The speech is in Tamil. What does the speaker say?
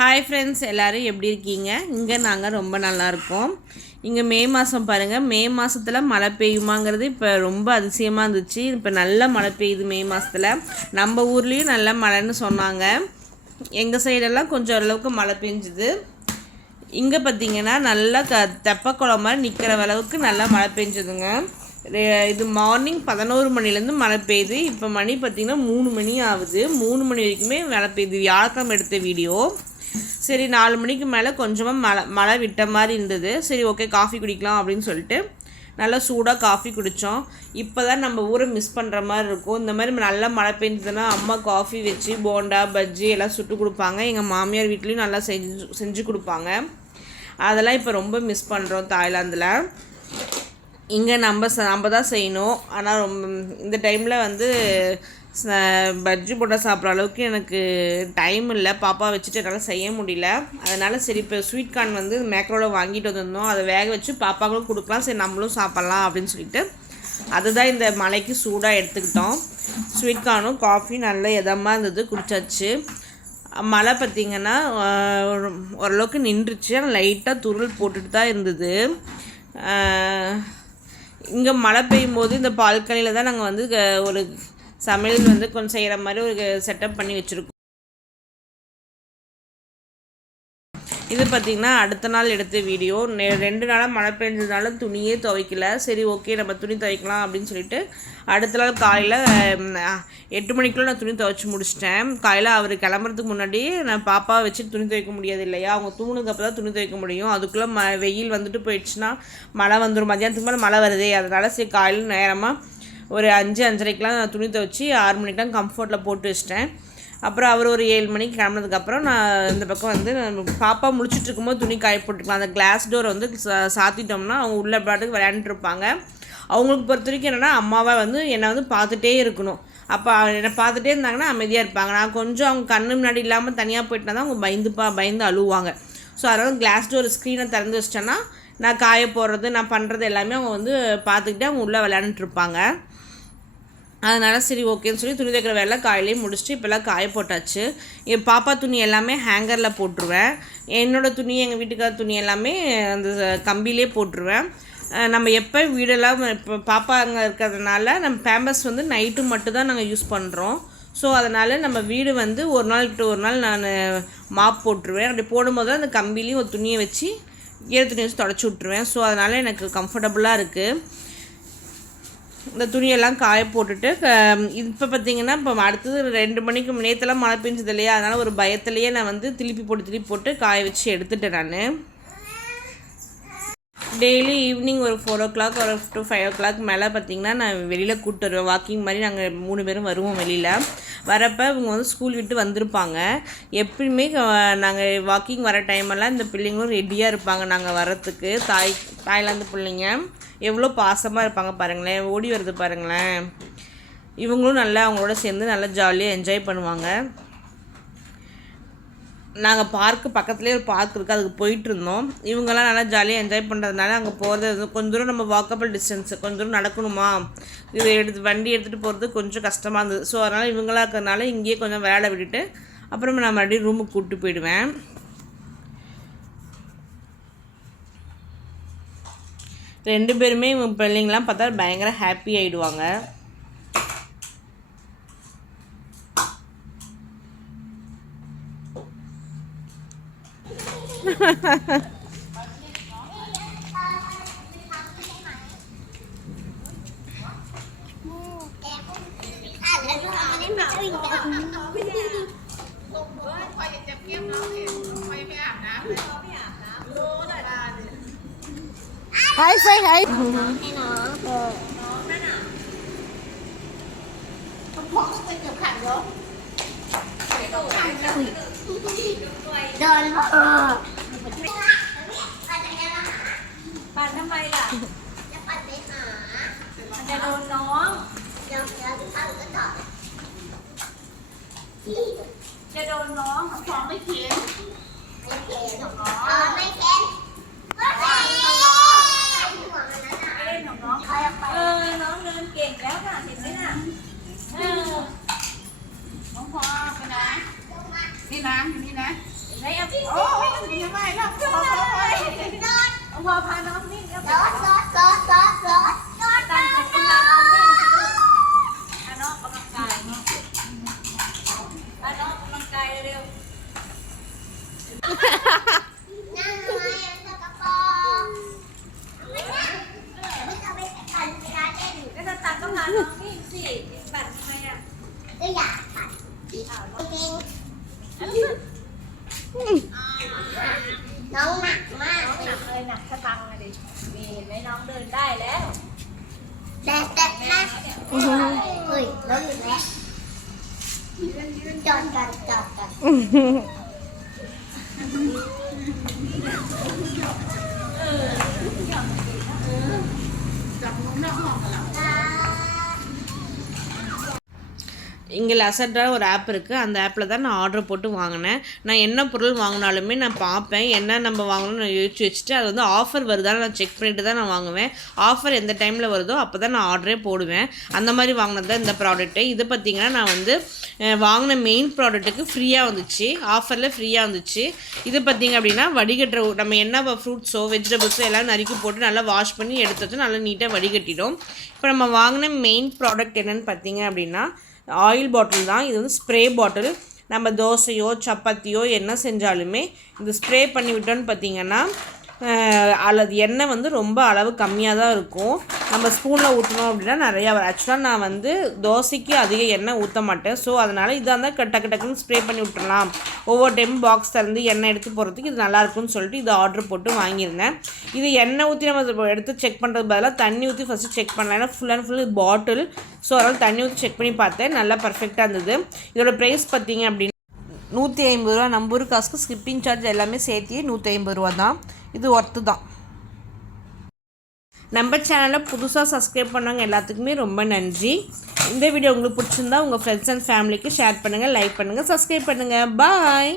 ஹாய் ஃப்ரெண்ட்ஸ், எல்லோரும் எப்படி இருக்கீங்க? இங்கே நாங்கள் ரொம்ப நல்லா இருக்கோம். இங்கே மே மாதம் பாருங்கள், மே மாதத்தில் மழை பெய்யுமாங்கிறது இப்போ ரொம்ப அதிசயமாக இருந்துச்சு. இப்போ நல்ல மழை பெய்யுது மே மாதத்தில். நம்ம ஊர்லேயும் நல்ல மழைன்னு சொன்னாங்க. எங்கள் சைடெல்லாம் கொஞ்சம் அளவுக்கு மழை பெஞ்சுது. இங்கே பார்த்திங்கன்னா நல்லா தெப்பக்குளம் மாதிரி நிற்கிற அளவுக்கு நல்லா மழை பெஞ்சுதுங்க. இது மார்னிங் 11 மணிலேருந்து மழை பெய்யுது. இப்போ மணி பார்த்திங்கன்னா 3 மணி ஆகுது. 3 மணி வரைக்குமே மழை பெய்யுது. வியாழக்கிழமை எடுத்த வீடியோ. சரி, 4 மணிக்கு மேலே கொஞ்சமாக மழை விட்ட மாதிரி இருந்தது. சரி, ஓகே, காஃபி குடிக்கலாம் அப்படின்னு சொல்லிட்டு நல்லா சூடாக காஃபி குடித்தோம். இப்போ தான் நம்ம ஊரை மிஸ் பண்ணுற மாதிரி இருக்கும். இந்த மாதிரி நல்லா மழை பெஞ்சதுன்னா அம்மா காஃபி வச்சு போண்டா பஜ்ஜி எல்லாம் சுட்டு கொடுப்பாங்க. எங்கள் மாமியார் வீட்லேயும் நல்லா செஞ்சு கொடுப்பாங்க. அதெல்லாம் இப்போ ரொம்ப மிஸ் பண்ணுறோம் தாய்லாந்தில். இங்கே நம்ம தான் செய்யணும். ஆனால் ரொம்ப இந்த டைமில் பஜ்ஜி போட்டால் சாப்பிட்ற அளவுக்கு எனக்கு டைம் இல்லை. பாப்பா வச்சுட்டு என்னால் செய்ய முடியல. அதனால் சரி, இப்போ ஸ்வீட் கார்ன் மேக்ரோவில் வாங்கிட்டு வந்திருந்தோம். அதை வேக வச்சு பாப்பாங்களும் கொடுக்கலாம், சரி நம்மளும் சாப்பிட்லாம் அப்படின்னு சொல்லிட்டு அதுதான் இந்த மழைக்கு சூடாக எடுத்துக்கிட்டோம். ஸ்வீட் கார்னும் காஃபி நல்ல இதமாக இருந்தது, குடிச்சாச்சு. மழை பார்த்திங்கன்னா ஓரளவுக்கு நின்றுச்சு. ஆனால் லைட்டாக துருள் போட்டுட்டு தான் இருந்தது. இங்கே மழை பெய்யும் போது இந்த பால்கனியில் தான் நாங்கள் ஒரு சமையல் கொஞ்சம் செய்கிற மாதிரி ஒரு செட்டப் பண்ணி வச்சுருக்கோம். இது பார்த்திங்கன்னா அடுத்த நாள் எடுத்த வீடியோ. 2 நாளாக மழை பெஞ்சதுனால துணியே துவைக்கல. சரி, ஓகே, நம்ம துணி துவைக்கலாம் அப்படின்னு சொல்லிட்டு அடுத்த நாள் காலையில் 8 மணிக்குள்ளே நான் துணி துவைச்சி முடிச்சிட்டேன். காலையில் அவர் கிளம்புறதுக்கு முன்னாடி நான் பாப்பாவை வச்சுட்டு துணி துவைக்க முடியாது இல்லையா, அவங்க தூணுக்கு தான் துணி துவைக்க முடியும். அதுக்குள்ளே வெயில் போயிடுச்சுன்னா மழை வந்துடும். மதியானத்துக்கு மேலே மழை வருதே, அதனால் சரி காலையில் நேரமாக ஒரு 5-5:30க்கெலாம் நான் துணி துவைச்சி 6 மணிக்கெலாம் கம்ஃபர்ட்டில் போட்டு வச்சிட்டேன். அப்புறம் அவர் ஒரு 7 மணிக்கு கிளம்புனதுக்கப்புறம் நான் இந்த பக்கம் பாப்பா முடிச்சுட்டு இருக்கும்போது துணி காய போட்டுருக்கலாம். அந்த கிளாஸ் டோரை சாத்திட்டோம்னா அவங்க உள்ள பாட்டுக்கு விளையாண்டுருப்பாங்க. அவங்களுக்கு பொறுத்த வரைக்கும் என்னென்னா அம்மாவை என்னை பார்த்துட்டே இருக்கணும். அப்போ என்னை பார்த்துட்டே இருந்தாங்கன்னா அமைதியாக இருப்பாங்க. நான் கொஞ்சம் அவங்க கண்ணு முன்னாடி இல்லாமல் தனியாக போயிட்டா தான் அவங்க பயந்து அழுவாங்க. ஸோ அதனால் கிளாஸ் டோர் ஸ்க்ரீனை திறந்து வச்சிட்டேன்னா நான் காய போடுறது நான் பண்ணுறது எல்லாமே அவங்க பார்த்துக்கிட்டு அவங்க உள்ளே விளையாண்டுருப்பாங்க. அதனால் சரி, ஓகேன்னு சொல்லி துணி தைக்கிற வேலை காயிலே முடிச்சுட்டு இப்போல்லாம் காய போட்டாச்சு. என் பாப்பா துணி எல்லாமே ஹேங்கரில் போட்டுருவேன். என்னோடய துணி, எங்கள் வீட்டுக்கார துணி எல்லாமே அந்த கம்பிலே போட்டுருவேன். நம்ம எப்போ வீடெல்லாம் இப்போ பாப்பா அங்கே இருக்கிறதுனால நம்ம பேம்பர்ஸ் நைட்டு மட்டும்தான் நாங்கள் யூஸ் பண்ணுறோம். ஸோ அதனால் நம்ம வீடு ஒரு நாள் விட்டு ஒரு நாள் நான் மாப் போட்டுருவேன். அப்படி போடும்போது தான் அந்த கம்பிலையும் ஒரு துணியை வச்சு ஈர துணியை வச்சு தொடச்சி விட்ருவேன். ஸோ அதனால் எனக்கு கம்ஃபர்டபுளாக இருக்குது. இந்த துணியெல்லாம் காய போட்டுட்டு இப்போ பார்த்திங்கன்னா இப்போ அடுத்தது 2 மணிக்கு நேற்றுலாம் மழை பெஞ்சது இல்லையா, அதனால் ஒரு பயத்துலேயே நான் திருப்பி போட்டு காய வச்சு எடுத்துட்டேன். நான் டெய்லி ஈவினிங் ஒரு 4 o'clock ஒரு to 5 o'clock மேலே பார்த்திங்கன்னா நான் வெளியில் கூப்பிட்டு வருவேன். வாக்கிங் மாதிரி நாங்கள் 3 பேரும் வருவோம். வெளியில் வரப்போ இவங்க ஸ்கூல் விட்டு வந்திருப்பாங்க. எப்பயுமே நாங்கள் வாக்கிங் வர டைமெல்லாம் இந்த பிள்ளைங்களும் ரெடியாக இருப்பாங்க. நாங்கள் வரத்துக்கு தாய்லாந்து பிள்ளைங்க எவ்வளோ பாசமாக இருப்பாங்க பாருங்களேன், ஓடி வருது பாருங்களேன். இவங்களும் நல்லா அவங்களோட சேர்ந்து நல்லா ஜாலியாக என்ஜாய் பண்ணுவாங்க. நாங்கள் பார்க்கு பக்கத்துலேயே ஒரு பார்க் இருக்குது, அதுக்கு போயிட்டுருந்தோம். இவங்கெல்லாம் நல்லா ஜாலியாக என்ஜாய் பண்ணுறதுனால அங்கே போகிறது கொஞ்சம் தூரம் நம்ம வாக்கபிள் டிஸ்டன்ஸு, கொஞ்சம் தூரம் நடக்கணுமா, இது வண்டி எடுத்துகிட்டு போகிறது கொஞ்சம் கஷ்டமாக இருந்தது. ஸோ அதனால் இவங்களாக இருக்கிறதுனால இங்கேயே கொஞ்சம் விளையாட விட்டுட்டு அப்புறமா நான் மறுபடியும் ரூமுக்கு கூப்பிட்டு போயிடுவேன். 2 பேருமே இவங்க பிள்ளைங்களாம் பார்த்தா பயங்கர ஹாப்பி ஆகிடுவாங்க. Hãy say hãy không có cái chụp khăn đó đơn bạnทำไมล่ะจะปั่นไปหามันจะโดนน้องจะโดนน้องของไม่เขียนของน้องไม่เขียนน้องเดินเก่งแล้วค่ะเห็นไหมน่ะน้องพอไปนะนี่น้ำอยู่นี่นะ Đấy em พอพาน้องนิ่งแล้ว ซอสซอสซอสซอสซอสซอส ตั้งใจพาน้องนิ่งพาน้องกำลังกายเนาะพาน้องกำลังกายเร็ว นั่งทำไมตะกะปองไม่ต้องไปปั่นเวลาเล่น ๆแล้วถ้าตัดก็พาน้องนิ่งสิตัดทำไมอ่ะ ก็อยากปั่นจริงน้องหนักมาก น้องหนักเลยหนักสตังค์เลยดิมีเห็นไหมน้องเดินได้แล้ว แต่นะเฮ้ยรถอีกแล้วจอดกันจอดกัน இங்கே லெசன்ட்ரா ஒரு ஆப் இருக்குது. அந்த ஆப்பில் தான் நான் ஆர்டர் போட்டு வாங்கினேன். நான் என்ன பொருள் வாங்கினாலுமே நான் பார்ப்பேன், என்ன நம்ம வாங்கணும்னு நான் யோசிச்சு வச்சுட்டு அது வந்து ஆஃபர் வருதான்னு நான் செக் பண்ணிட்டு தான் நான் வாங்குவேன். ஆஃபர் எந்த டைமில் வருதோ அப்போ தான் நான் ஆர்டரே போடுவேன். அந்த மாதிரி வாங்கினது தான் இந்த ப்ராடக்ட்டு. இது பார்த்திங்கன்னா நான் வந்து வாங்கின மெயின் ப்ராடக்ட்டுக்கு ஃப்ரீயாக வந்துச்சு, ஆஃபரில் ஃப்ரீயாக வந்துச்சு. இது பார்த்திங்க அப்படின்னா வடிகட்டுற நம்ம என்ன ஃப்ரூட்ஸோ வெஜிடபிள்ஸோ எல்லாம் நறுக்கி போட்டு நல்லா வாஷ் பண்ணி எடுத்து வச்சு நல்லா நீட்டாக வடிகட்டிடும். இப்போ நம்ம வாங்கின மெயின் ப்ராடக்ட் என்னென்னு பார்த்திங்க அப்படின்னா ஆயில் பாட்டில் தான். இது வந்து ஸ்ப்ரே பாட்டில். நம்ம தோசையோ சப்பாத்தியோ என்ன செஞ்சாலுமே இது ஸ்ப்ரே பண்ணி விட்டோன்னு பார்த்திங்கன்னா அல்லது எண்ணெய் வந்து ரொம்ப அளவு கம்மியாக தான் இருக்கும். நம்ம ஸ்பூனில் ஊற்றணும் அப்படின்னா நிறையா வரும். ஆக்சுவலாக நான் வந்து தோசைக்கு அதிக எண்ணெய் ஊற்ற மாட்டேன். ஸோ அதனால் இதாக இருந்தால் டக்கு டக்குன்னு ஸ்ப்ரே பண்ணி விட்டுடலாம், ஒவ்வொரு டைமும் பாக்ஸ் திறந்து எண்ணெய் எடுத்து போகிறதுக்கு இது நல்லாயிருக்குன்னு சொல்லிட்டு இதை ஆர்டர் போட்டு வாங்கியிருந்தேன். இது எண்ணெய் ஊற்றி நம்ம எடுத்து செக் பண்ணுறது பதிலாக தண்ணி ஊற்றி ஃபஸ்ட்டு செக் பண்ணலாம். ஏன்னா full and full bottle. So அதனால் தண்ணி ஊற்றி செக் பண்ணி பார்த்தேன், நல்லா பர்ஃபெக்டாக இருந்தது. இதோட ப்ரைஸ் பார்த்திங்க அப்படின்னா 150 ரூபா. நம்ம ஊர் காசுக்கு ஸ்கிப்பிங் சார்ஜ் எல்லாமே சேர்த்து 150 ரூபா தான். இது ஒர்த்து தான். நம்ம சேனலை புதுசாக சப்ஸ்கிரைப் பண்ணவங்க எல்லாத்துக்குமே ரொம்ப நன்றி. இந்த வீடியோ உங்களுக்கு பிடிச்சிருந்தா உங்கள் ஃப்ரெண்ட்ஸ் அண்ட் ஃபேமிலிக்கு ஷேர் பண்ணுங்கள், லைக் பண்ணுங்கள், சப்ஸ்கிரைப் பண்ணுங்கள். பாய்.